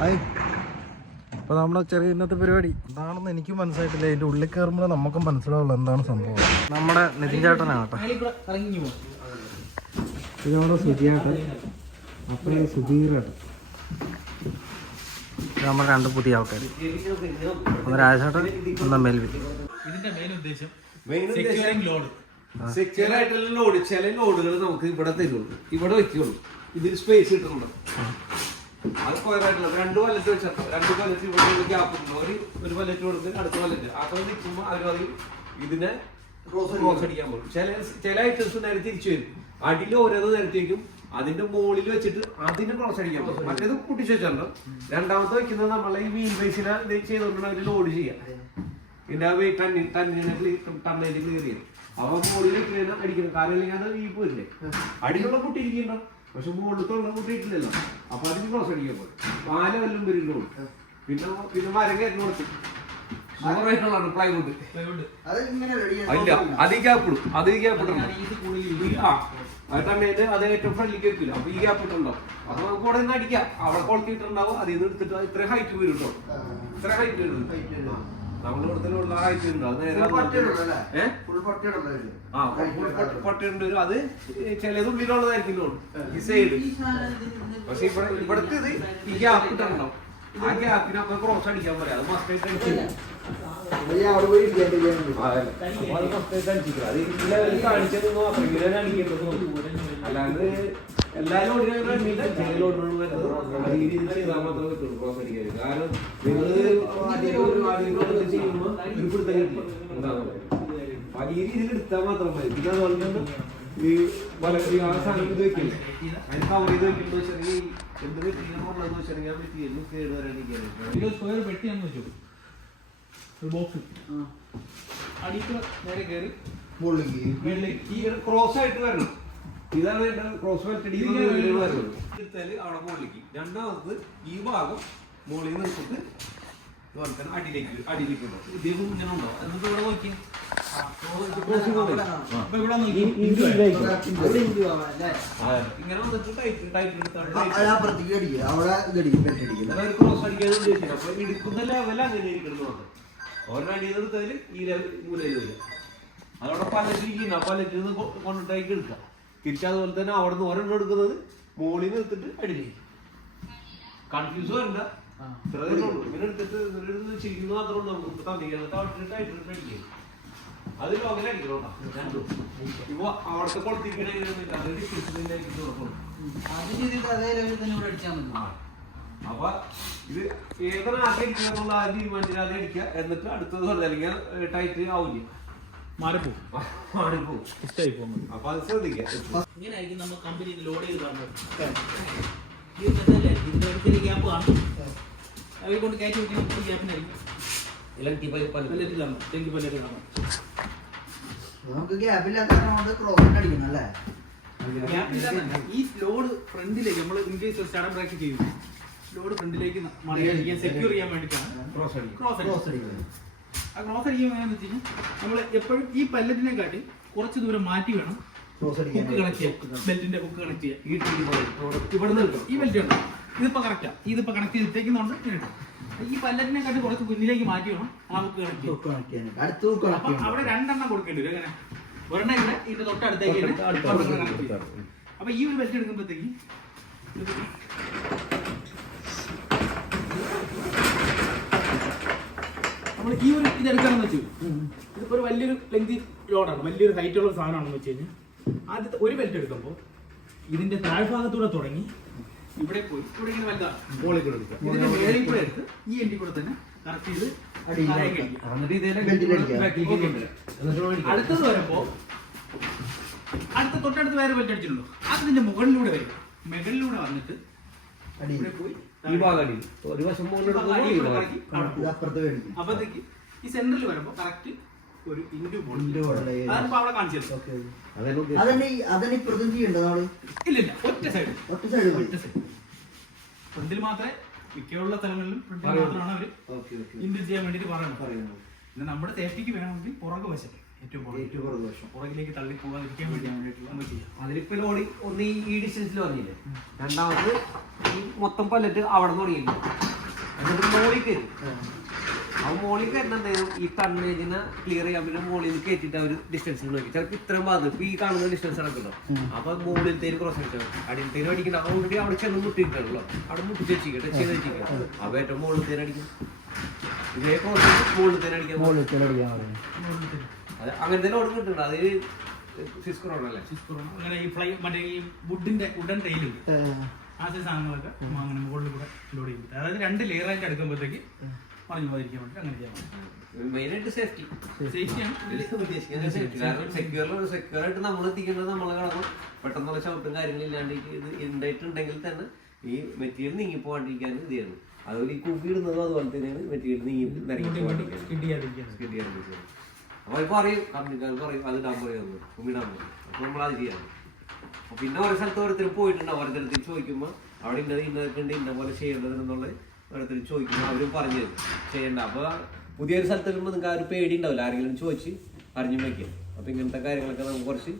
Hi. അപ്പോൾ നമ്മുടെ ചെറിയ ഇന്നത്തെ പരിപാടി. എന്താണെന്ന് എനിക്കും മനസ്സിലായിട്ടില്ല. അതിന്റെ ഉള്ളിൽ കയറുമ്പോൾ നമുക്കും മനസ്സിലാവുള്ളൂ എന്താണ് സംഭവം. നമ്മുടെ നിതിൻ ചേട്ടനാണ് കേട്ടോ. ഇത് നമ്മുടെ സുധിയേട്ടൻ അപ്പോൾ സുധീറേട്ടൻ ഇത് നമ്മുടെ രണ്ട് പുതിയ ആൾക്കാർ ഒന്ന് രാജേട്ടൻ ഒന്ന് മെൽവിൻ. ഇതിന്റെ മെയിൻ ഉദ്ദേശം ലോഡ് സെക്യൂർ ആയിട്ടുള്ള ലോഡ് ചില ലോഡുകൾ നമുക്ക് ഇവിടെ തരുള്ളൂ. ഇവിടെ വെക്കുള്ളൂ. ഇതിൽ സ്പേസ് കിട്ടുന്നുണ്ട് അത് പോയതായിട്ടുള്ളത് രണ്ട് പല്ലറ്റ് വെച്ചാൽ രണ്ട് പല്ലറ്റ് ഇവിടെ ഗ്യാപ്പ് ഉണ്ട്. ഒരു ഒരു പല്ലറ്റ് കൊടുത്ത് അടുത്ത പല്ലറ്റ് അപ്പോൾ നിൽക്കുമ്പോൾ അവർ പറയും ഇതിനെ ക്രോസ് അടിക്കാൻ പോകും. ചില ചില ഐറ്റംസ് നേരെ തിരിച്ചു വരും. അടിയിൽ ഓരോന്ന് നേരത്തേക്കും വെക്കും. അതിന്റെ മുകളിൽ വെച്ചിട്ട് അതിന് ക്രോസ് അടിക്കാൻ പോകും. മറ്റേത് കൂട്ടിച്ചു വെച്ചിട്ടുണ്ട്. രണ്ടാമത്തെ വെക്കുന്നത് നമ്മളെ ഈ മീൻ ബേസിനെ ചെയ്തുകൊണ്ടാണ് അവർ ലോഡ് ചെയ്യാം. ഇതിന്റെ ആ വെയിറ്റ് ടണ്ണി ടണ്ണിനെ ടണ്ണേജ് ക്ലിയർ ചെയ്യാം. അവ മുകളിൽ അടിക്കണം. കാരണം അല്ലെങ്കിൽ അത് ഈ പോയില്ലേ? അടിയിലുള്ള പൊട്ടിയിരിക്കണ്ട പക്ഷെ മുകളിലത്തോളം കൂട്ടിയിട്ടില്ലല്ലോ. അപ്പൊ അതിന് ക്ലോസ് അടിക്കാൻ പോകും പാല വല്ലതും വരുന്നുള്ളൂ. പിന്നെ പിന്നെ മരം കയറ്റി കൊടുത്തു. പ്ലൈവുഡ് ഇല്ല അത് ഈ ഗ്യാപ്പ് ഇടും. അത് ഈ ഗ്യാപ്പ് ഇടണം. ആ. അത് ടണ്ണേജ് അത് ഏറ്റവും ഫ്രണ്ട്ലിക്ക് വെക്കില്ല അപ്പൊ ഈ ഗ്യാപ്പ് ഇട്ടുണ്ടാവും അപ്പൊ നമുക്ക് ഇവിടെ നിന്ന് അടിക്കാം. അവിടെ ക്വാളിറ്റി ഇട്ടുണ്ടാവും. അതിൽ നിന്ന് എടുത്തിട്ട് ഇത്ര ഹൈറ്റ് വരും കേട്ടോ ഇത്ര ഹൈറ്റ് വരും നമ്മുടെ ഹൈറ്റ് ഉണ്ട്? അത് ആ പൊട്ടുണ്ട് അത് ചിലത് ഉള്ളിലുള്ളതായിരിക്കും ഈ സൈഡ് പക്ഷെ ഇവിടെ ഇവിടുത്തെ ഇത് ഈ ഗ്യാപ്പ് ഇട്ടണം ആ ഗ്യാപ്പിന് അപ്പൊ ക്രോസ് അടിക്കാൻ പറയാം. അത് മസ്റ്റായിട്ട് അടിച്ചില്ല അത് കാണിച്ചതൊന്നും അപ്പൊ അല്ലാണ്ട് എല്ലാ ലോഡിനും വേണ്ടിയില്ല ചില ലോഡുകൾ വരുന്നത് അത് ഈ രീതിയിൽ ചെയ്താൽ മാത്രമേ പറ്റുള്ളൂ ക്രോസ് അടിക്കാൻ കാരണം നിങ്ങൾ ആദ്യം ഒരു ആദ്യം ഒരു ചെയ്യുമ്പോൾ ഒരു പിടുത്തം കിട്ടില്ല. എന്താണ് അപ്പൊ ഈ രീതിയിൽ എടുത്താൽ മാത്രം മതി. പിന്നെ അതുപോലെ തന്നെ ഈ വല ഈ ആ സാധനം ഇത് വെക്കില്ല? അതിന് കവർ ചെയ്ത് വെക്കുന്നത് വെച്ചിട്ടുണ്ടെങ്കിൽ എന്ത് മെറ്റീരിയൽ വെച്ചിട്ടുണ്ടെങ്കിൽ ആ മെറ്റീരിയൽ കേട് വരാണ്ടിരിക്കാനായിട്ട് ഒരു സ്ക്വയർ പെട്ടിയാന്ന് വെച്ചു. ഒരു ബോക്സ് അടിക്ക് നേരെ കയറി ഈ ക്രോസ് ആയിട്ട് വരണം. ഇതാണ് എന്റെ ക്രോസ് വരുന്നത് എടുത്താൽ അവിടെ മുകളിലേക്ക്. രണ്ടാമത് ഈ ഭാഗം മുകളിൽ നിന്നിട്ട് ഇതുപോലെ തന്നെ അടിയിലേക്ക് അടിയിലേക്ക് ഉണ്ടോ ഇതിൽ ഇങ്ങനെ ഉണ്ടോ? എന്നിട്ട് ഇവിടെ നോക്കിയാൽ ഇങ്ങനെ വന്നിട്ട് ടൈറ്റ് ടൈറ്റ് എടുത്താണ് ക്രോസ് അടിക്കാൻ ഉദ്ദേശിക്കുന്നത് അപ്പൊ എടുക്കുന്ന ലെവൽ അങ്ങനെ ഇരിക്കണം മാത്രം ഒരടിയിൽ എടുത്താൽ ഈ ലെവൽ മൂലയിൽ വരിക അതവിടെ പലറ്റിരിക്കുന്ന പലറ്റിൽ നിന്ന് കൊണ്ടിട്ടേക്ക് എടുക്കാം തിരിച്ചതുപോലെ തന്നെ അവിടെ നിന്ന് ഒരെണ്ണം എടുക്കുന്നത് മുകളിൽ നിന്ന് എടുത്തിട്ട് അടിയിലേക്ക്. കൺഫ്യൂസ് വരണ്ട. ഇത്ര ഉള്ളൂ. ഇങ്ങനെ എടുത്തിട്ട് ചെയ്യുന്ന മാത്രം ഉണ്ട് നമുക്ക്. തന്നിട്ട് അത് രണ്ടും. ഇപ്പൊ അവിടുത്തെ അത് ഡിസ്റ്റൻസിന്റെ കൊടുക്കണം അത് ചെയ്തിട്ട് അതേ ലെവലിൽ തന്നെ ഇവിടെ അടിച്ചാൽ മതി. ആ. അപ്പൊ ഇത് ആദ്യം അടിക്കുക എന്നുള്ള ആദ്യം അടിക്കുക. എന്നിട്ട് അടുത്തത് അല്ലെങ്കിൽ ടൈറ്റ് ആവില്ല മാറിപ്പോ ഇഷ്ടമായി അപ്പൊ അത് നമ്മൾ കമ്പനി ലോഡ് ചെയ്ത് ഈ മെത്തല്ലേ ഇതിന്റെ ഗ്യാപ്പ് കാണും. കൊണ്ട് കയറ്റി വെക്കുന്ന ഗ്യാപ്പിനായിരിക്കും നമുക്ക് ഗ്യാപ്പില്ലാത്ത അടിക്കണം അല്ലേ? ഈ ലോഡ് ഫ്രണ്ടിലേക്ക് നമ്മൾ ഇൻകേസ് സ്റ്റാർട്ട് ബ്രേക്ക് ലോഡ് ഫ്രണ്ടിലേക്ക് മറിയാതിരിക്കാൻ സെക്യൂർ ചെയ്യാൻ വേണ്ടിയിട്ടാണ് ക്രോസ് അടിക്കുന്നത്. ആ ക്രോസ് അടിക്കുമ്പോൾ വെച്ച് കഴിഞ്ഞാൽ നമ്മൾ എപ്പോഴും ഈ പല്ലറ്റിനെ കാട്ടി കുറച്ച് ദൂരം മാറ്റി വേണം. ഹുക്ക് കണക്ട് ചെയ്യാം ബെൽറ്റിന്റെ ഹുക്ക് കണക്ട് ചെയ്യാം ഈ ടീം ഇവിടെ നിന്ന് ഈ ബെൽറ്റ് ഉണ്ടോ? ഇതിപ്പോ കറക്റ്റാ ഇതിപ്പോ കണക്ട് ചെയ്തിട്ടേക്കുന്നുണ്ട് ഈ പല്ലറ്റിനെ കാട്ടി കുറച്ച് മുന്നിലേക്ക് മാറ്റി വേണം ആ ഹുക്ക് കണക്ട് ചെയ്യാം അപ്പൊ അവിടെ രണ്ടെണ്ണം കൊടുക്കേണ്ടി വരും. അങ്ങനെ ഒരെണ്ണം ഇവിടെ ഇതിന്റെ തൊട്ടടുത്തേക്ക് അപ്പൊ ഈ ഒരു ബെൽറ്റ് എടുക്കുമ്പോഴത്തേക്ക് നമ്മൾ ഈ ഒരു ഇത് എടുക്കാമെന്ന് വെച്ചു ഇതിപ്പോ ഒരു വലിയൊരു ലെങ്തി ലോഡാണ് വലിയൊരു ഹൈറ്റ് ഉള്ള സാധനമാണെന്ന് വെച്ച് കഴിഞ്ഞാൽ ആദ്യത്തെ ഒരു ബെൽറ്റ് എടുക്കുമ്പോൾ ഇതിന്റെ താഴ്ഭാഗത്തൂടെ തുടങ്ങി ഇവിടെ പോയി ഇവിടെ ഇങ്ങനെ വലുതാണ് മോളിൽ കൂടെ എടുക്കുക. ഇതിന്റെ മേളിൽ കൂടെ എടുത്ത് ഈ എൻഡിൽ കൂടെ തന്നെ കറക്റ്റ് ചെയ്ത്. അടുത്തത് വരുമ്പോ അടുത്ത തൊട്ടടുത്ത് വേറെ ബെൽറ്റ് അടിച്ചിട്ടുണ്ടോ? അത് ഇതിന്റെ മുകളിലൂടെ വരും. മുകളിലൂടെ വന്നിട്ട് ഇവിടെ പോയി ഈ ഭാഗം ഒരു വശം മുകളിൽ അപ്പൊ ഈ സെന്ററിൽ വരുമ്പോ കറക്റ്റ് ഒരു ഇൻഡു ബോൾ അവിടെ കാണിച്ചത്. ഈ- അതന്നെ ഇപ്പുറത്തും നമ്മൾ ഇല്ല ഇല്ല ഒറ്റ സൈഡ് ഒറ്റ സൈഡ് ഒറ്റ സൈഡ് ഫ്രണ്ടിൽ മാത്രമേ മിക്കുള്ള സ്ഥലങ്ങളിലും ഫ്രണ്ടിൽ. മാത്രമാണ് അവർ ഓക്കെ ഓക്കെ. ഇൻഡു ചെയ്യാൻ വേണ്ടിയിട്ട് പറയുന്നത്. പറയുന്നു പിന്നെ നമ്മുടെ സേഫ്റ്റിക്ക് വേണമെങ്കിൽ പുറകു വശം. പുറകിലേക്ക് തള്ളി പോകാതിരിക്കാൻ വേണ്ടി നമ്മൾ ചെയ്യാം. അതിലിപ്പോ ഓടി ഒന്ന് ഈ- ഡിസ്റ്റൻസിൽ വന്നില്ലേ? രണ്ടാമത് മൊത്തം പല്ലറ്റ് അവിടെ നിന്ന് തുടങ്ങിയില്ല? എന്നിട്ട് മോളിൽ കയറി. ആ. മോളിൽ കയറുന്നുണ്ടായിരുന്നു ഈ ടണ്ണേജിനെ ക്ലിയർ ചെയ്യാൻ പിന്നെ മോളിൽ കയറ്റിട്ട് അവർ ഡിസ്റ്റൻസിൽ നോക്കി. ചിലപ്പോൾ ഇത്രയും ഭാഗം ഇപ്പൊ ഈ കാണുന്ന ഡിസ്റ്റൻസ് നടക്കണ്ടോ അപ്പൊ മുകളിലത്തേന് ക്രോസ് അടിച്ചാൽ അടിയിലത്തേന് അടിക്കണ്ട. ഓൾറെഡി അവിടെ ചെന്ന് മുട്ടിയിട്ടുണ്ടല്ലോ. അവിടെ മുട്ടിച്ച് വെച്ചിട്ട് ചെയ്ത് വെച്ചിരിക്കും അപ്പൊ ഏറ്റവും മുകളിലത്തേന് അടിക്കും. ഇതേ ക്രോസ് മുകളിലത്തേന് അടിക്കാൻ അത് അങ്ങനത്തെ ലോഡ് കിട്ടുന്നുണ്ട്. അത് സിസ്ക്രോണല്ലേ അങ്ങനെ ഈ ഫ്ലൈ മറ്റേ ഈ വുഡിന്റെ വുഡൻ ടൈലുണ്ട് ആ സൈസ് സാധനങ്ങളൊക്കെ അങ്ങനെ മുകളിൽ കൂടെ ലോഡ് ചെയ്യും. അതായത് രണ്ട് ലെയർ ആയിട്ട് എടുക്കുമ്പോഴത്തേക്ക് പറഞ്ഞു പോയിരിക്കാൻ വേണ്ടി അങ്ങനെ ചെയ്യാം മെയിനായിട്ട് സേഫ്റ്റി സേഫ്റ്റിയാണ് സെക്യൂർ സെക്യൂർ ആയിട്ട് നമ്മൾ എത്തിക്കേണ്ടത് നമ്മളെ കടന്നു പെട്ടെന്നുള്ള ചവിട്ടും കാര്യങ്ങളും ഇല്ലാണ്ട് ഇത് ഉണ്ടായിട്ടുണ്ടെങ്കിൽ തന്നെ ഈ മെറ്റീരിയൽ നീങ്ങി പോകാണ്ടിരിക്കാൻ ഇത് ചെയ്യണം. അതുപോലെ ഈ കുപ്പി ഇടുന്നതും അതുപോലെ തന്നെയാണ് മെറ്റീരിയൽ നീങ്ങി നിരങ്ങി പോകാണ്ടിരിക്കാൻ സ്കിഡ് ചെയ്യാൻ അപ്പൊ ഇപ്പൊ അറിയും കമ്പനിക്കാർ പറയും. അത് ഇടാൻ പറയുന്നത് കുമ്പി ഇടാൻ പറയും അപ്പൊ നമ്മൾ അത് ചെയ്യണം. അപ്പൊ പിന്നെ ഓരോ സ്ഥലത്ത് ഓരോരുത്തർ പോയിട്ടുണ്ട് ഓരോരുത്തരത്തിൽ ചോദിക്കുമ്പോൾ അവിടെ ഇന്നത് ഇന്നതൊക്കെ ഉണ്ട് ഇന്ന പോലെ ചെയ്യേണ്ടത് എന്നുള്ളത് ഓരോരുത്തർ ചോദിക്കുമ്പോൾ അവരും പറഞ്ഞു തരും ചെയ്യണ്ട അപ്പൊ പുതിയൊരു സ്ഥലത്ത് വരുമ്പോൾ നിങ്ങൾക്ക് ആ ഒരു പേടി ഉണ്ടാവില്ല ആരെങ്കിലും ചോദിച്ച് അറിഞ്ഞു വയ്ക്കാം അപ്പൊ ഇങ്ങനത്തെ കാര്യങ്ങളൊക്കെ നമുക്ക് കുറച്ച്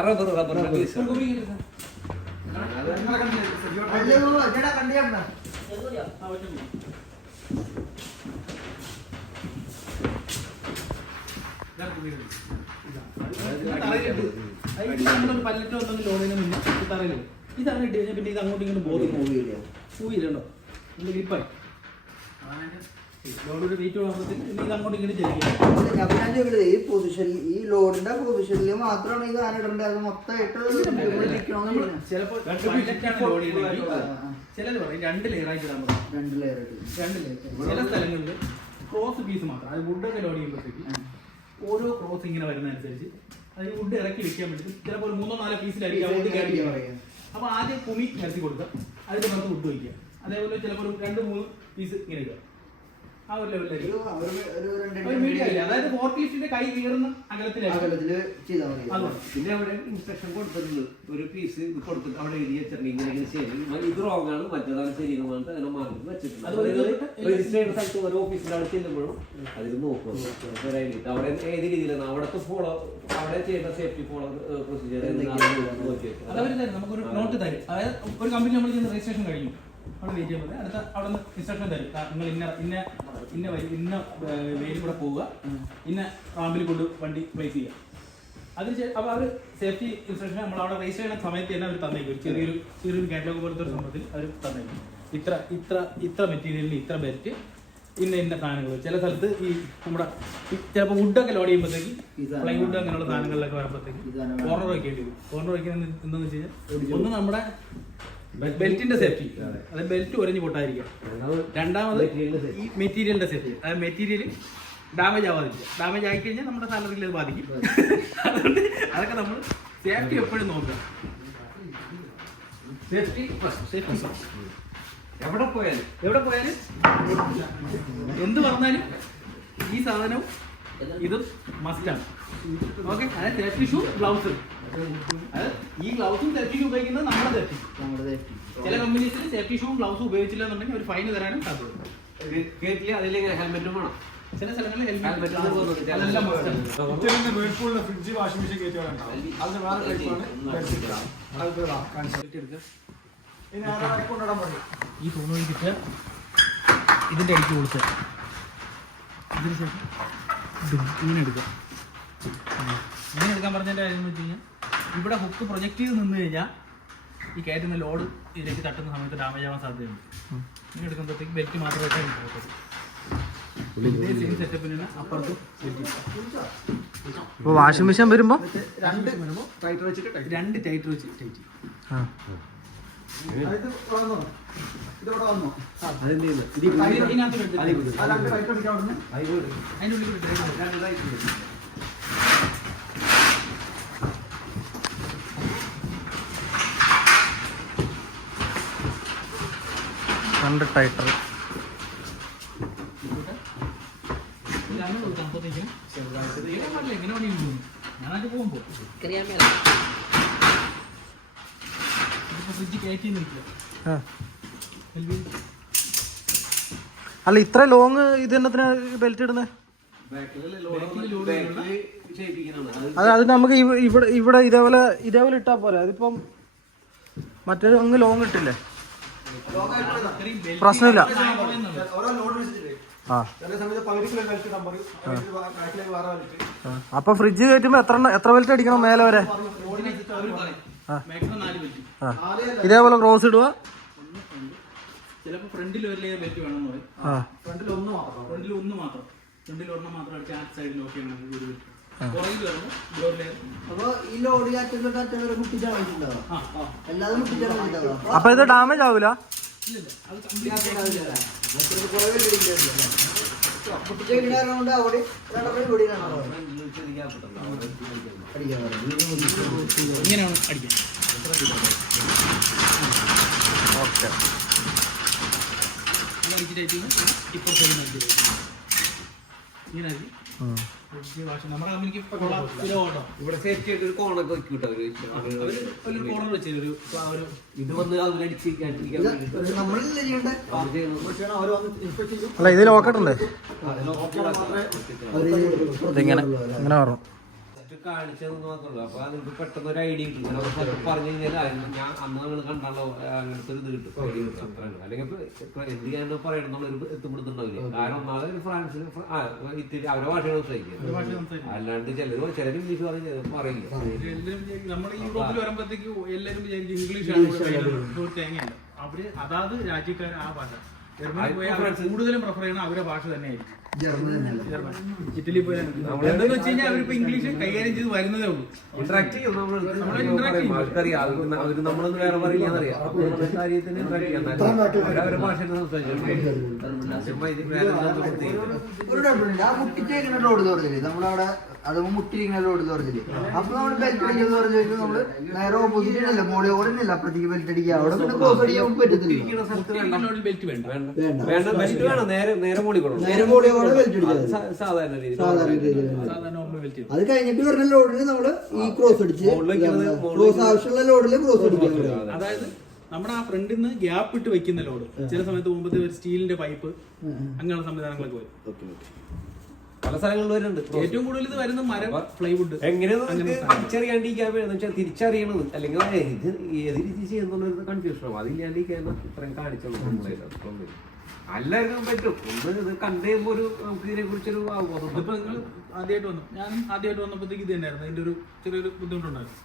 റബ്ബർ റബ്ബറിന്റെ പല്ലറ്റ് മുന്നേ തറ ഇട്ട് കഴിഞ്ഞാൽ പിന്നെ ഇത് അങ്ങോട്ടും ഇങ്ങോട്ടും ബോധം മൂവിയില്ല പൂവില്ലല്ലോ നല്ല ഇത് അങ്ങോട്ടും ഇങ്ങോട്ടും ഞാൻ ചോദിക്കട്ടെ ഈ പൊസിഷനിൽ ഈ ലോഡിന്റെ പൊസിഷനിൽ മാത്രമാണ് ഈ സാധനം ഇടേണ്ടത് അത് മൊത്തമായിട്ട് ചിലപ്പോൾ ചിലർ പറയും രണ്ട് ഇടാൻ പറയും രണ്ട് ലെയർ രണ്ട് ലെയർ ചില സ്ഥലങ്ങളിൽ ക്രോസ് പീസ് മാത്രം അത് വുഡൊക്കെ ലോഡ് ചെയ്യുമ്പോഴത്തേക്ക് ഓരോ ക്രോസ് ഇങ്ങനെ വരുന്നതനുസരിച്ച് അതിന് വുഡ് ഇറക്കി വെക്കാൻ വേണ്ടി ചിലപ്പോൾ മൂന്നോ നാലോ പീസിലായിരിക്കും അപ്പൊ വുഡ് അപ്പോൾ ആദ്യം കുമി നിരത്തി കൊടുക്കുക. അതിന്റെ പുറത്ത് വുഡ് വയ്ക്കുക. അതേപോലെ ചിലപ്പോൾ രണ്ട് മൂന്ന് പീസ് ഇങ്ങനെ ഇടുക. ആ ഒരു ലെവലിലായിരിക്കും ഒരു ഒരു ഒരു രണ്ട് ഒരു മീഡിയം ആയില്ല അതായത് ഫോർ പീസിന്റെ കൈ കീറുന്ന അകലത്തിലായിരിക്കും അകലത്തിൽ ചെയ്താൽ മതി. പിന്നെ അവിടെ ഇൻസ്ട്രക്ഷൻ കൊടുത്തിട്ടുണ്ട്. ഒരു പീസ് ഇത് കൊടുത്തിട്ട് അവിടെ എഴുതി വെച്ചിട്ടുണ്ട്. ഇങ്ങനെ ഇങ്ങനെ ചെയ്യണം ഇത് റോങ് ആണ്. മറ്റേതാണ് ശരി എന്ന് പറഞ്ഞിട്ട് അങ്ങനെ മാറി വെച്ചിട്ടുണ്ട്. അത് രജിസ്റ്റർ ചെയ്യുന്ന സ്ഥലത്ത് ഓരോ ഓഫീസിൽ അവിടെ ചെല്ലുമ്പോഴും അതിൽ നോക്കും അവിടെ ഏത് രീതിയിലാണ്? അവിടുത്തെ ഫോളോ അവിടെ ചെയ്യുന്ന സേഫ്റ്റി ഫോളോ പ്രൊസീജിയർ നോക്കി അതവർ തരും. നമുക്കൊരു നോട്ട് തരും. അതായത് ഒരു കമ്പനി നമ്മൾ ചെയ്യുന്ന രജിസ്ട്രേഷൻ കഴിഞ്ഞു. അവിടെ വെയിറ്റ് ചെയ്യുമ്പോൾ അടുത്ത അവിടെ നിന്ന് ഇൻസ്ട്രക്ഷൻ തരും നിങ്ങൾ ഇന്ന ഇന്ന ഇന്ന വഴി ഇന്ന വെയിൽ കൂടെ പോവുക. ഇന്ന റാമ്പിൽ കൊണ്ട് വണ്ടി പ്ലേസ് ചെയ്യുക. അതിന് അപ്പോൾ അവർ സേഫ്റ്റി ഇൻസ്ട്രക്ഷൻ നമ്മൾ അവിടെ രജിസ്റ്റർ ചെയ്യുന്ന സമയത്ത് തന്നെ അവർ തന്നേക്കും. ചെറിയൊരു ചെറിയൊരു കാറ്റലോഗ് പോലത്തെ ഒരു സംഭവത്തിൽ അവർ തന്നേക്കും. ഇത്ര ഇത്ര ഇത്ര മെറ്റീരിയലിന് ഇത്ര ബെൽറ്റ് ഇന്ന ഇന്ന സാധനങ്ങൾ ചില സ്ഥലത്ത് ഈ നമ്മുടെ ചിലപ്പോൾ വുഡൊക്കെ ലോഡ് ചെയ്യുമ്പോഴത്തേക്ക്. പ്ലൈവുഡ് അങ്ങനെയുള്ള സാധനങ്ങളിലൊക്കെ വരുമ്പോഴത്തേക്ക് കോർണർ വയ്ക്കേണ്ടി വരും. കോർണർ വയ്ക്കുന്നത് എന്താണെന്ന് വെച്ച് കഴിഞ്ഞാൽ ഒന്ന് നമ്മുടെ ബെൽറ്റിന്റെ സേഫ്റ്റി അതായത് ബെൽറ്റ് ഒരഞ്ഞു പൊട്ടായിരിക്കും രണ്ടാമത് ഈ മെറ്റീരിയലിന്റെ സേഫ്റ്റി അതായത് മെറ്റീരിയൽ ഡാമേജ് ആവാതിരിക്കുക. ഡാമേജ് ആയി കഴിഞ്ഞാൽ നമ്മുടെ സാലറിയിൽ അത് ബാധിക്കും. അതുകൊണ്ട് അതൊക്കെ നമ്മൾ സേഫ്റ്റി എപ്പോഴും നോക്കുക. സേഫ്റ്റി സേഫ്റ്റി എവിടെ പോയാലും. എവിടെ പോയാലും? എന്ത് പറഞ്ഞാലും ഈ സാധനവും ഇതും മസ്റ്റാണ് ഓക്കെ അതായത് സേഫ്റ്റി ഷൂ ഗ്ലൗസ് ഈ ഗ്ലൗസും സേഫ്റ്റി ഷൂ ഉപയോഗിക്കുന്നത് നമ്മുടെ സേഫ്റ്റി നമ്മുടെ സേഫ്റ്റി ചില കമ്പനീസിൽ സേഫ്റ്റി ഷൂവും ഗ്ലൗസും ഉപയോഗിച്ചില്ല എന്നുണ്ടെങ്കിൽ ഒരു ഫൈൻ തരാനും സാധ്യത കേട്ടില്ല അതിലേക്ക് ഹെൽമെറ്റും വേണം. ചില സ്ഥലങ്ങളിൽ ഹെൽമെറ്റ് ഫ്രിഡ്ജ് വാഷിംഗ് മെഷീൻ കയറ്റിയുണ്ടാവും അത് വേറെ ടൈപ്പാണ് ഇനി ആരാ കൊണ്ടിടാൻ പറയും. ഈ കിട്ടുക ഇതിന്റെ അടിക്ക് കൊടുക്കുക ഇതിന് ശേഷം ഇങ്ങനെ എടുക്കുക. ഇങ്ങനെ എടുക്കാൻ പറഞ്ഞതിന്റെ കാര്യം എന്ന് വെച്ച് കഴിഞ്ഞാൽ ഇവിടെ ഹുക്ക് പ്രൊജക്ട് ചെയ്ത് നിന്ന് കഴിഞ്ഞാൽ ഈ കയറ്റുന്ന ലോഡ് ഇതിലേക്ക് തട്ടുന്ന സമയത്ത് ഡാമേജ് ആവാൻ സാധ്യതയുണ്ട്. ഇങ്ങനെ എടുക്കുമ്പോഴത്തേക്ക് ബെൽറ്റ് മാത്രമേ കിട്ടുള്ളൂ ഇതേ സെയിം സെറ്റപ്പിന് അപ്പുറത്ത് ബെൽറ്റ് അപ്പോൾ വാഷിംഗ് മെഷീൻ വരുമ്പോൾ രണ്ട് ടൈറ്റർ വെച്ചിട്ട് രണ്ട് ടൈറ്റർ വെച്ച് ടൈറ്റ് ചെയ്യും വന്നോ ഇതിവിടെ വന്നോ അതെന്ത് ചെയ്യുന്നത് ഇതിനകത്ത് ബെൽറ്റ് ആ രണ്ട് റൈറ്റ് അടിക്കാൻ അവിടുന്ന് അതിന്റെ ഉള്ളിൽ ഒരു ടൈറ്റ് ചെയ്യും. രണ്ട് ടൈറ്റർ ഇതാണ് ഒരു തണുപ്പത്തേക്കിനും ചെറുതായിട്ട് ഇത് ഇങ്ങനെ പാടില്ല, ഇങ്ങനെ പണി ചെയ്യുന്നു. ഞാനത് പോകുമ്പോ ഇതിപ്പോ ഫ്രിഡ്ജ് കയറ്റി നിൽക്കുക ടൈറ്റർ അല്ല ഇത്ര ലോങ് ഇത് എന്നതിനാ ബെൽറ്റ് ഇടുന്നത് അത് അത് നമുക്ക് ഇവ- ഇവിടെ ഇവിടെ ഇതേപോലെ ഇതേപോലെ ഇട്ടാ പോരാ. അതിപ്പം മറ്റേ അങ്ങ് ലോങ് ഇട്ടില്ലേ? പ്രശ്നമില്ല. അപ്പൊ ഫ്രിഡ്ജ് കയറ്റുമ്പോ എത്ര എത്ര വെൽറ്റ് അടിക്കണം മേലെ വരെ? ഇതേപോലെ ക്രോസ് ഇടുക ചിലപ്പോ ഫ്രണ്ടിൽ ഒരു ലെയർ വേണമെന്ന് പറയും ഫ്രണ്ടിൽ ഒന്ന് മാത്രം. ഫ്രണ്ടിൽ ഒന്ന് മാത്രം. ഫ്രണ്ടിൽ ഒരെണ്ണം മാത്രം അടിച്ച് ആ സൈഡിൽ ഓക്കെ ആണ് ഒരു ബെൽറ്റ് അപ്പൊ ഇത് ഡാമേജ് ആവൂല? ഇങ്ങനെയാണ് അടിക്കാൻ ഓക്കെ ഇങ്ങനെ നമ്മുടെ കമ്പനിക്ക് ഇവിടെ സേഫ്റ്റി ആയിട്ട് ഒരു കോണൊക്കെ വെക്കും കേട്ടോ അവർ അവർ ഒരു ഒരു ആ ഒരു ഇത് വന്ന് അവരടിച്ച് നമ്മളല്ലേ അല്ല ഇത് ലോക്കറ്റ് ഇങ്ങനെ ഇങ്ങനെ പറഞ്ഞു കാണിച്ചതെന്ന് മാത്രമല്ല അപ്പൊ നിങ്ങൾക്ക് പെട്ടെന്ന് ഒരു ഐഡിയ കിട്ടും. പറഞ്ഞു കഴിഞ്ഞാൽ ഞാൻ അന്ന് നിങ്ങൾ കണ്ടാലോ അങ്ങനത്തെ ഒരു ഇത് കിട്ടും. ഐഡിയ കിട്ടും. അത്രയാണ് അല്ലെങ്കിൽ ഇപ്പൊ ഇപ്പൊ എന്ത് ചെയ്യാനോ പറയണമെന്നുള്ള ഒരു എത്തിപ്പെടുത്തുണ്ടാവില്ല കാരണം ഒന്നാമത് ഒരു ഫ്രാൻസിൽ ഇത്തിരി അവരെ സംസാരിക്കുക. ഭാഷ സംസാരിക്കും അല്ലാണ്ട് ചിലർ ചിലർ ഇംഗ്ലീഷ് പറഞ്ഞ് പറയില്ല. നമ്മൾ യൂറോപ്പിൽ വരുമ്പോഴത്തേക്ക് എല്ലാവരും ഇംഗ്ലീഷ് അവർ അതാത് രാജ്യക്കാർ ആ ഭാഷ. ജർമ്മനി പോയാൽ കൂടുതലും പ്രിഫർ ചെയ്യണം അവരുടെ ഭാഷ തന്നെയായിരിക്കും. ഇറ്റലി പോയാൽ എന്താന്ന് വെച്ച് കഴിഞ്ഞാൽ അവരിപ്പോ ഇംഗ്ലീഷ് കൈകാര്യം ചെയ്ത് വരുന്നതേ ഉള്ളൂ ഇന്ററാക്ട് ചെയ്യും നമ്മൾ അവർ നമ്മളൊന്നും വേറെ പറയില്ലെന്നറിയാം കാര്യത്തിന് interact ചെയ്യാൻ അവരവരുടെ ഭാഷയിൽ സംസാരിച്ചു നമ്മളവിടെ അത് മുട്ടിയിരിക്കുന്ന റോഡ് തുറച്ചില്ലേ അപ്പൊ നമ്മൾ ബെൽറ്റ് അടിക്കുന്നത് പറഞ്ഞു കഴിഞ്ഞാൽ നമ്മൾ നേരെ ഓപ്പോസിറ്റ് അല്ല മോളി ഓടുന്നില്ല. അപ്പുറത്തേക്ക് ബെൽറ്റ് അടിക്കുക. അവിടെ പിന്നെ ക്ലോസ് അടിക്കാൻ പറ്റത്തില്ല സ്ഥലത്ത് വേണ്ട. ബെൽറ്റ് വേണ്ട. വേണ്ട. വേണ്ട. വേണ്ട. ബെൽറ്റ് വേണം. നേരെ നേരെ മോളി കൊടുക്കണം നേരെ മോളി അവിടെ ബെൽറ്റ് അത് കഴിഞ്ഞിട്ട് വരുന്ന ലോഡിൽ നമ്മൾ ഈ ക്രോസ് അടിച്ച് ക്രോസ് ആവശ്യമുള്ള ലോഡിൽ ക്രോസ് അടിക്കുക. അതായത് നമ്മുടെ ആ ഫ്രണ്ടിൽ നിന്ന് ഗ്യാപ്പ് ഇട്ട് വെക്കുന്ന ലോഡ് ചില സമയത്ത് പോകുമ്പോഴത്തെ ഒരു സ്റ്റീലിന്റെ പൈപ്പ് അങ്ങനെയുള്ള സംവിധാനങ്ങളൊക്കെ വരും. പല സ്ഥലങ്ങളിൽ വരുന്നുണ്ട്. ഏറ്റവും കൂടുതൽ ഇത് വരുന്ന മരം പ്ലൈവുഡ് എങ്ങനെയാണ് തിരിച്ചറിയാണ്ടിരിക്കാൻ വെച്ചാൽ തിരിച്ചറിയണത് അല്ലെങ്കിൽ ഇത് ഏത് രീതി ചെയ്യുന്നു കൺഫ്യൂഷൻ ആവും. അതില്ലാണ്ടിരിക്കാൻ ഇത്രയും കാണിച്ചോളൂ നമ്മളെ എല്ലാവർക്കും പറ്റും. ഒന്ന് ഇത് കണ്ടു കഴിയുമ്പോൾ ഒരു നമുക്ക് ഇതിനെ കുറിച്ചൊരു അവബോധം ഇപ്പൊ നിങ്ങൾ ആദ്യമായിട്ട് വന്നു. ഞാൻ ആദ്യമായിട്ട് വന്നപ്പോഴത്തേക്ക് ഇത് തന്നെയായിരുന്നു. അതിന്റെ ഒരു ചെറിയൊരു ബുദ്ധിമുട്ടുണ്ടായിരുന്നു.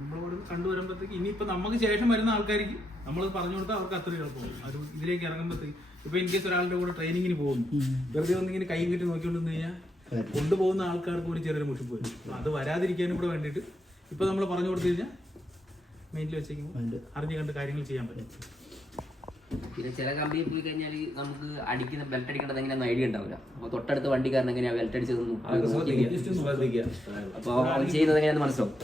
നമ്മളോട് കണ്ടുവരുമ്പോഴത്തേക്ക് ഇനിയിപ്പോ നമുക്ക് ശേഷം വരുന്ന ആൾക്കാർക്ക് നമ്മൾ പറഞ്ഞു കൊടുത്താൽ അവർക്ക് അത്ര എളുപ്പമാണ് അത് ഇതിലേക്ക് ഇറങ്ങുമ്പോഴത്തേക്ക് ഇപ്പൊ എനിക്ക് ഒരാളുടെ കൂടെ ട്രെയിനിങ്ങിന് പോകുന്നു. വെറുതെ ഒന്നിങ്ങനെ കൈ കിട്ടി നോക്കിക്കൊണ്ടിരുന്നു കഴിഞ്ഞാൽ കൊണ്ടുപോകുന്ന ആൾക്കാർക്ക് ഒരു ചെറിയൊരു മുഷിപ്പ് വരും. അത് വരാതിരിക്കാനും കൂടെ വേണ്ടിയിട്ട് ഇപ്പൊ നമ്മൾ പറഞ്ഞു കൊടുത്തു കഴിഞ്ഞാൽ മെയിനിൽ വെച്ചേക്കുമ്പോൾ അറിഞ്ഞു കണ്ട് കാര്യങ്ങൾ ചെയ്യാൻ പറ്റും. പിന്നെ ചില കമ്പനിയിൽ പോയി കഴിഞ്ഞാൽ നമുക്ക് അടിക്കുന്ന ബെൽറ്റ് അടിക്കേണ്ടത് എങ്ങനെയാന്ന് ഐഡിയ ഉണ്ടാവില്ല. അപ്പൊ തൊട്ടടുത്ത വണ്ടിക്കാരൻ എങ്ങനെയാ ബെൽറ്റ് അടിച്ചതെന്ന് അപ്പൊ അവൻ ചെയ്യുന്നത് എങ്ങനെയാന്ന് മനസ്സിലാവും.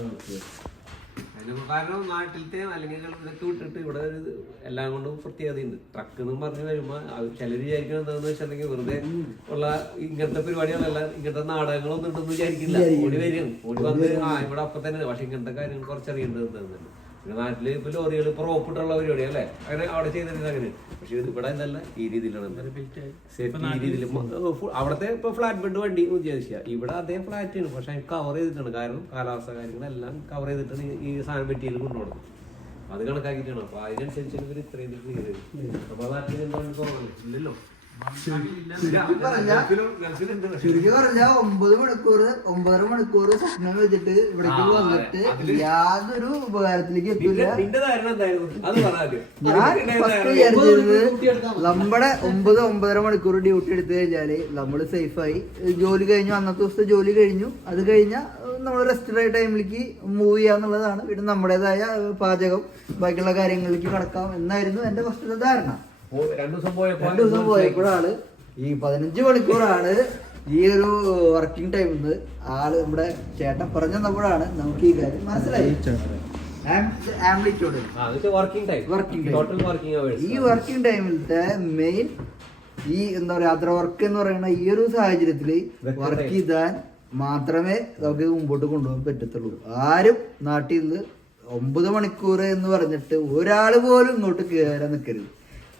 അതിന് കാരണം നാട്ടിലത്തെ അല്ലെങ്കിൽ ഇതൊക്കെ വിട്ടിട്ട് ഇവിടെ ഒരു എല്ലാം കൊണ്ടും പ്രത്യേകതയുണ്ട് ട്രക്ക് എന്നും പറഞ്ഞു വരുമ്പോൾ ചിലർ വിചാരിക്കണം എന്താണെന്ന് വെച്ചിട്ടുണ്ടെങ്കിൽ വെറുതെ ഉള്ള ഇങ്ങനത്തെ പരിപാടികളല്ല ഇങ്ങനത്തെ നാടകങ്ങളൊന്നും ഉണ്ടെന്ന് വിചാരിക്കില്ല. ഓടി വരും. ഓടി വന്ന് ആ ഇവിടെ അപ്പൊ തന്നെ പക്ഷെ ഇങ്ങനത്തെ കാര്യങ്ങൾ കുറച്ചറിയേണ്ടത് എന്താണെന്നുണ്ട് പിന്നെ നാട്ടിൽ ഇപ്പൊ ലോറികൾ ഇപ്പൊ റോപ്പിട്ടുള്ള പരിപാടി അല്ലേ? അങ്ങനെ അവിടെ ചെയ്തിരുന്നത് അങ്ങനെ. പക്ഷെ ഇത് ഇവിടെ എന്നല്ല ഈ രീതിയിലാണ് സേഫ്റ്റി ഈ രീതിയിൽ അവിടത്തെ ഇപ്പൊ ഫ്ലാറ്റ് ബെഡ് വണ്ടി ഉദ്ദേശിക്കുക ഇവിടെ അതേ ഫ്ലാറ്റ് ആണ് പക്ഷെ കവർ ചെയ്തിട്ടുണ്ട് കാരണം കാലാവസ്ഥ കാര്യങ്ങളെല്ലാം കവർ ചെയ്തിട്ട് ഈ- ഈ സാധനം മെറ്റീരിയൽ കൊണ്ടുപോകുന്നത് അത് കണക്കാക്കിയിട്ടാണ്. അപ്പൊ അതിനനുസരിച്ച് ഇവർ ഇത്രയും ക്ലിയർ ചെയ്തു അപ്പൊ നാട്ടിൽ എന്താണ് തോന്നുന്നത് ഇല്ലല്ലോ. ചുരുക്കി പറഞ്ഞ ഒമ്പത് മണിക്കൂർ ഒമ്പതര മണിക്കൂർ സ്വപ്നം വെച്ചിട്ട് ഇവിടേക്ക് വന്നിട്ട് യാതൊരു ഉപകാരത്തിലേക്ക് എത്തില്ല ഞാൻ ഫസ്റ്റ് വിചാരിച്ചത് നമ്മുടെ ഒമ്പത് ഒമ്പതര മണിക്കൂർ ഡ്യൂട്ടി എടുത്തു കഴിഞ്ഞാൽ നമ്മൾ സേഫായി ജോലി കഴിഞ്ഞു അന്നത്തെ ദിവസത്തെ ജോലി കഴിഞ്ഞു. അത് കഴിഞ്ഞാൽ നമ്മൾ റെസ്റ്റ് ടൈമിലേക്ക് മൂവ് ചെയ്യാന്നുള്ളതാണ് പിന്നെ നമ്മുടേതായ പാചകം ബാക്കിയുള്ള കാര്യങ്ങളിലേക്ക് കടക്കാം എന്നായിരുന്നു എന്റെ ഫസ്റ്റത്തെ ധാരണ. രണ്ടു ദിവസം പോയപ്പോ പോയപ്പോഴാണ് ഈ പതിനഞ്ച് മണിക്കൂറാണ് ഈ ഒരു വർക്കിംഗ് ടൈമിൽ ആൾ നമ്മുടെ ചേട്ടൻ പറഞ്ഞു തന്നപ്പോഴാണ് നമുക്ക് ഈ കാര്യം മനസ്സിലായി amplitude working time Working total working hours ഈ വർക്കിംഗ് ടൈമിലത്തെ മെയിൻ ഈ എന്താ പറയാ അത്ര വർക്ക് എന്ന് പറയുന്ന ഈ ഒരു സാഹചര്യത്തിൽ വർക്ക് ചെയ്താൽ മാത്രമേ നമുക്ക് മുമ്പോട്ട് കൊണ്ടുപോകാൻ പറ്റത്തുള്ളൂ. ആരും നാട്ടിൽ നിന്ന് ഒമ്പത് മണിക്കൂർ എന്ന് പറഞ്ഞിട്ട് ഒരാൾ പോലും ഇങ്ങോട്ട് കയറാൻ നിൽക്കരുത്.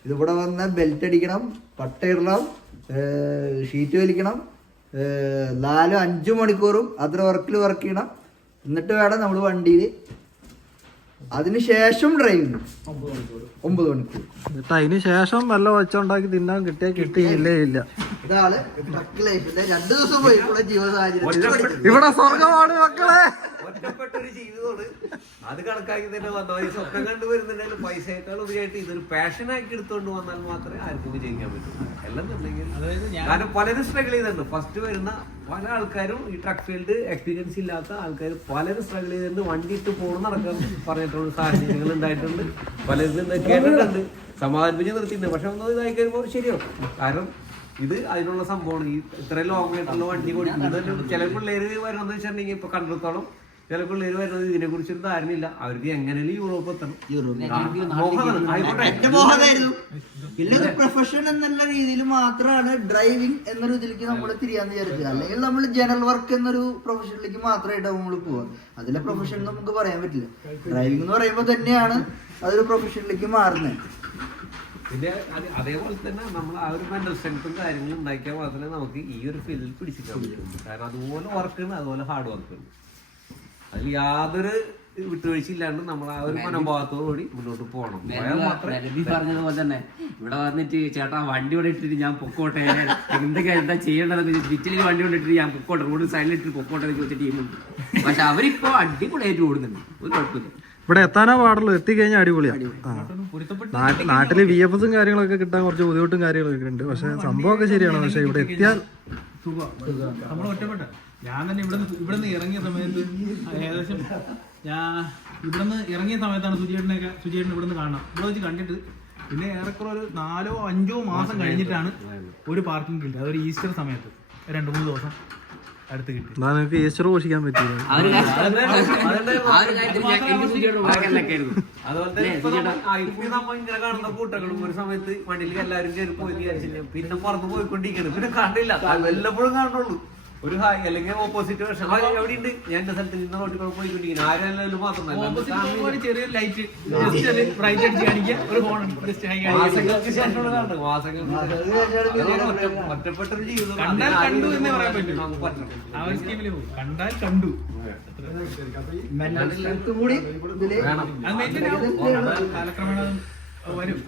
ഇതിവിടെ വന്ന് ബെൽറ്റ് അടിക്കണം പട്ടയിടണം ഷീറ്റ് വലിക്കണം നാലും അഞ്ചു മണിക്കൂറും അത്ര വർക്കിൽ വർക്ക് ചെയ്യണം. എന്നിട്ട് വേണം നമ്മൾ വണ്ടിയിൽ അതിനുശേഷം ഡ്രൈവിംഗ് ഒമ്പത് മണിക്കൂർ. എന്നിട്ട് അതിന് ശേഷം വല്ല വെച്ചുണ്ടാക്കി തിന്നാൻ കിട്ടിയാൽ കിട്ടിയില്ലേ ഇല്ല. ഇതാണ് ട്രക്ക് ലൈഫിന്റെ രണ്ടു ദിവസം പോയിട്ടുള്ള ജീവ സാഹചര്യത്തിൽ പഠിക്കുന്നത്. ഇവിടെ സ്വർഗമാണ് മക്കളെ. ഒറ്റപ്പെട്ടൊരു ജീവിതമാണ്. അത് കണക്കാക്കി തന്നെ വന്നാൽ ഈ സ്വപ്നം കണ്ടുവരുന്നുണ്ടെങ്കിൽ പൈസയേക്കാൾ ഉപരിയായിട്ട് ഇതൊരു പാഷനാക്കി എടുത്തുകൊണ്ട് വന്നാൽ മാത്രമേ ആർക്കും വിജയിക്കാൻ പറ്റൂ. അല്ലെന്നുണ്ടെങ്കിൽ ഞാൻ പലരും സ്ട്രഗിൾ ചെയ്തിട്ടുണ്ട്. ഫസ്റ്റ് വരുന്ന പല ആൾക്കാരും ഈ ട്രക്ക് ഫീൽഡ് എക്സ്പീരിയൻസ് ഇല്ലാത്ത ആൾക്കാർ പലരും സ്ട്രഗിൾ ചെയ്തിട്ടുണ്ട്. വണ്ടി ഇട്ട് പോകണം നടക്കാൻ പറഞ്ഞിട്ടുള്ള സാഹചര്യങ്ങൾ ഉണ്ടായിട്ടുണ്ട്. പലരും കേട്ടിട്ടുണ്ട്. സമാധാനിപ്പിച്ച് നിർത്തിയിട്ടുണ്ട്. പക്ഷെ ഒന്നും ഇതായി കഴിയുമ്പോൾ ശരിയാവും. കാരണം ഇത് അതിനുള്ള സംഭവമാണ്. ഈ ഇത്രയും ലോങ് ആയിട്ടുള്ള വണ്ടി കൊടുക്കുന്നത് ചില പിള്ളേര് വരണമെന്ന് വെച്ചിട്ടുണ്ടെങ്കിൽ ഇപ്പൊ കണ്ടിടത്തോളം ചില പിള്ളേര് വരുന്നത് ഇതിനെ കുറിച്ചൊരു ധാരണയില്ല. അവർക്ക് എങ്ങനെയും യൂറോപ്പ് എത്തണം? പിന്നെ പ്രൊഫഷൻ എന്നുള്ള രീതിയിൽ മാത്രമാണ് ഡ്രൈവിംഗ് എന്നൊരു ഇതിലേക്ക് നമ്മൾ തിരിയാന്ന് വിചാരിച്ചത് അല്ലെങ്കിൽ നമ്മൾ ജനറൽ വർക്ക് എന്നൊരു പ്രൊഫഷനിലേക്ക് മാത്രമായിട്ട് നമ്മൾ പോവാം. അതിലെ പ്രൊഫഷൻ നമുക്ക് പറയാൻ പറ്റില്ല. ഡ്രൈവിംഗ് എന്ന് പറയുമ്പോൾ തന്നെയാണ് അതൊരു പ്രൊഫഷനിലേക്ക് മാറുന്നത്. പിന്നെ അത് അതേപോലെ തന്നെ നമ്മൾ ആ ഒരു മെന്റൽ സ്ട്രെങ്ത്തും കാര്യങ്ങളും ഉണ്ടാക്കിയാൽ മാത്രമേ നമുക്ക് ഈ ഒരു ഫീൽഡിൽ പിടിച്ചിരിക്കാൻ പറ്റുള്ളൂ കാരണം അതുപോലെ വർക്കാണ് അതുപോലെ ഹാർഡ് വർക്കാണ് അതിൽ യാതൊരു വിട്ടുവീഴ്ച ഇല്ലാണ്ട് നമ്മൾ ആ ഒരു മനോഭാവത്തോടുകൂടി മുന്നോട്ട് പോകണം. പറഞ്ഞതുപോലെ തന്നെ ഇവിടെ വന്നിട്ട് ചേട്ടാ വണ്ടി ഇവിടെ ഇട്ടിട്ട് ഞാൻ പൊക്കോട്ടെ എന്തൊക്കെ എന്താ ചെയ്യേണ്ടതെന്ന് വിറ്റിലേക്ക് വണ്ടി കൊണ്ട് ഇട്ടിട്ട് ഞാൻ പൊക്കോട്ടെ റോഡ് സൈഡിൽ ഇട്ടിട്ട് പൊക്കോട്ടെ എന്ന് ചോദിച്ച ടീമുണ്ട് പക്ഷെ അവരിപ്പോ അടിപൊളിയായിട്ട് ഓടുന്നുണ്ട്. ഒരു കുഴപ്പമില്ല. ഇവിടെ എത്താനാ പാടുള്ളൂ. എത്തിക്കഴിഞ്ഞാൽ അടിപൊളിയാണ് ആ. നാട്ടി- നാട്ടിൽ വി എഫ് എസും കാര്യങ്ങളൊക്കെ കിട്ടാൻ കുറച്ച് ബുദ്ധിമുട്ടും കാര്യങ്ങളൊക്കെ ഉണ്ട്. പക്ഷെ സംഭവമൊക്കെ ശരിയാണ്. പക്ഷെ ഇവിടെ എത്തിയാൽ നമ്മൾ ഒറ്റപ്പെട്ട. ഞാൻ തന്നെ ഇവിടെ നിന്ന് ഇറങ്ങിയ സമയത്ത് ഏകദേശം ഞാൻ ഇവിടുന്ന് ഇറങ്ങിയ സമയത്താണ് സുജിയേട്ടനെയൊക്കെ ഇവിടെ നിന്ന് കാണാം. ഇവിടെ വെച്ച് കണ്ടിട്ട് പിന്നെ ഏറെക്കുറെ ഒരു നാലോ അഞ്ചോ മാസം കഴിഞ്ഞിട്ടാണ് ഒരു പാർക്കിംഗ് കിട്ടിയത്. അതൊരു ഈസ്റ്റർ സമയത്ത്. രണ്ട് മൂന്ന് ദിവസം. അടുത്ത് കിട്ടി. എന്നാ നിങ്ങൾക്ക് ഈസ്റ്റർ പോഷിക്കാൻ പറ്റില്ല കാണുന്ന കൂട്ടങ്ങളും ഒരു സമയത്ത് വണ്ടിയിൽ എല്ലാവരും കയറി പോയി വിചാരിച്ചില്ല പിന്നെ പുറത്ത് പോയിക്കൊണ്ടിരിക്കണം. പിന്നെ കാണില്ല വല്ലപ്പോഴും കാണുള്ളൂ ഒരു ഹായ് അല്ലെങ്കിൽ ഓപ്പോസിറ്റ് പക്ഷെ എവിടെ ഉണ്ട്. ഞാൻ എന്റെ സ്ഥലത്ത് നിന്ന് റോട്ടിൽ കൂടെ പോയിക്കൊണ്ടിരിക്കുന്നു. ആരെല്ലാം മാത്രമല്ല ചെറിയൊരു ലൈറ്റ് ബ്രൈറ്റ് അടിച്ച് കാണിക്കുക. ഒരു ഫോൺ മാസങ്ങൾക്ക് മാസങ്ങൾക്ക്. ഒറ്റപ്പെട്ട ഒരു ജീവിതം. കണ്ടാൽ കണ്ടു എന്നേ പറയാൻ പറ്റും. ആ ഒരു സ്കീമിൽ പോകും. കണ്ടാൽ കണ്ടു. കൂടി കാലക്രമേണ വരും.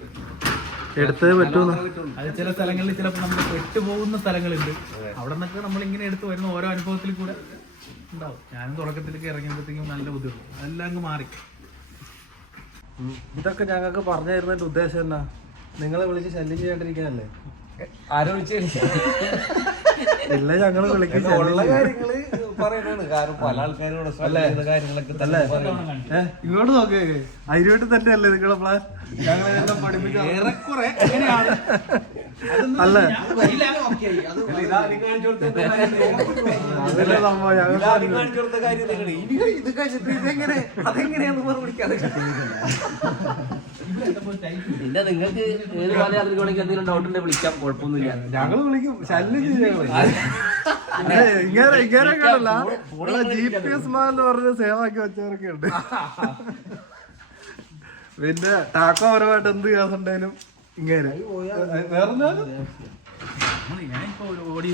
എടുത്തേ പറ്റൂന്ന്. അത് ചില സ്ഥലങ്ങളിൽ ചിലപ്പോൾ നമ്മൾ പെട്ടുപോകുന്ന സ്ഥലങ്ങളുണ്ട്. അവിടെ നിന്നൊക്കെ നമ്മൾ ഇങ്ങനെ എടുത്ത് വരുന്ന ഓരോ അനുഭവത്തിൽ കൂടെ ഉണ്ടാവും. ഞാനും തുടക്കത്തിലേക്ക് ഇറങ്ങിയപ്പോഴത്തേക്കും നല്ല ബുദ്ധിമുട്ട്. അതെല്ലാം അങ്ങ് മാറി. ഇതൊക്കെ ഞങ്ങൾക്ക് പറഞ്ഞു തരുന്നതിന്റെ ഉദ്ദേശം എന്നാ? നിങ്ങളെ വിളിച്ച് ശല്യം ചെയ്യാണ്ടിരിക്കാനല്ലേ? വിളിച്ചു ഇല്ല ഞങ്ങൾ വിളിക്കുന്ന. കാര്യങ്ങൾ പറയണതാണ് കാരണം പല ആൾക്കാരും ഇവിടെ കാര്യങ്ങളൊക്കെ തന്നെ. ഇങ്ങോട്ട് നോക്ക്. അതിനുവേണ്ടി തന്നെയല്ലേ നിങ്ങളെ പ്ലാൻ ഞങ്ങളെ പഠിപ്പിക്കാം ഏറെക്കുറെ അല്ല. ഇത് കഴിച്ചിട്ട് ഇതെങ്ങനെ അതെങ്ങനെയാന്ന് മറുപടിക്കാതെ പിന്നെ നിങ്ങൾക്ക് ഏത് കാലയാത്രയ്ക്ക് വേണമെങ്കിൽ എന്തെങ്കിലും ഡൗട്ട് ഉണ്ടെങ്കിൽ വിളിക്കാം കുഴപ്പമൊന്നുമില്ല. ഞങ്ങൾ വിളിക്കും. ശല്യം ഇങ്ങനെ ജി പി എസ് മാൻ എന്ന് പറഞ്ഞ് സേവ് വെച്ചവരൊക്കെ ഉണ്ട്. പിന്നെ ടാക്കോ പരമായിട്ട് എന്ത് കേസ് ഉണ്ടെങ്കിലും ഇങ്ങനെ. ഞാനിപ്പോ ഓടി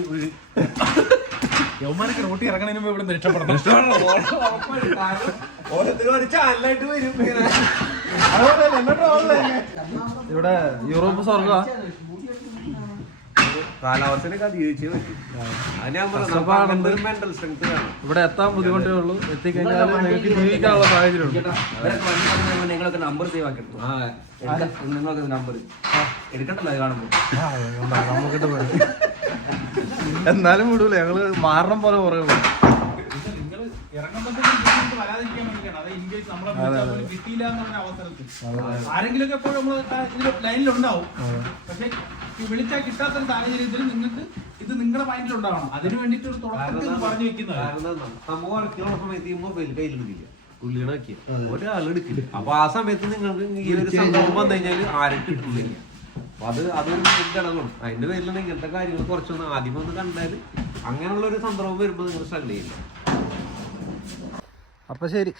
യൗമാനൊക്കെ റോട്ടി ഇറങ്ങണതിന് മുമ്പ് ഇവിടെ രക്ഷപ്പെടണം. ഇവിടെ യൂറോപ്പ് സ്വർഗ പറ്റും. ഞാൻ പറഞ്ഞു അങ്ങനത്തെ ഒരു മെന്റൽ സ്ട്രെങ്ത് വേണം. ഇവിടെ എത്താൻ ബുദ്ധിമുട്ടേ ഉള്ളൂ എത്തിക്കഴിഞ്ഞാൽ നിങ്ങൾക്ക് ജീവിക്കാനുള്ള സാഹചര്യം ഉണ്ട് ഇവരൊക്കെ വണ്ടി നിങ്ങളൊക്കെ നമ്പർ സേവ് ആക്കി എടുത്തു. എടുക്കാം. നിങ്ങളൊക്കെ നമ്പർ എടുക്കണ്ടല്ലോ അത് കാണുമ്പോൾ നമുക്കിട്ട് പോയി എന്നാലും വിടൂല. ഞങ്ങൾ മാറണം പോലെ എന്ന് ആരെങ്കിലും ഒക്കെ എപ്പോഴും നമ്മൾ ലൈനിലുണ്ടാവും പക്ഷെ വിളിച്ചാൽ കിട്ടാത്ത ഒരു സാഹചര്യത്തിൽ നിങ്ങൾക്ക് ഇത് നിങ്ങളുടെ മൈൻഡിൽ ഉണ്ടാവണം. അതിന് വേണ്ടിയിട്ട് ഒരു തുടക്കത്തിൽ പറഞ്ഞു വെക്കുന്നത്? നമ്മ സമയത്ത് ഈ മൊബൈൽ എടുക്കില്ല. അപ്പൊ ആ സമയത്ത് നിങ്ങൾക്ക് ഈ ഒരു സംഭവം വന്നു കഴിഞ്ഞാൽ ആരും കിട്ടുന്നില്ല അപ്പൊ അത് അതൊരു ഘടകമാണ് അതിന്റെ പേരിലാണ് ഇങ്ങനത്തെ കാര്യങ്ങൾ കുറച്ചൊന്ന് ആദ്യം ഒന്ന് കണ്ടാൽ അങ്ങനെയുള്ള ഒരു സന്ദർഭം വരുമ്പോൾ നിങ്ങൾ ശ്രദ്ധയില്ല. ചെയ്യില്ല അപ്പൊ ശരി.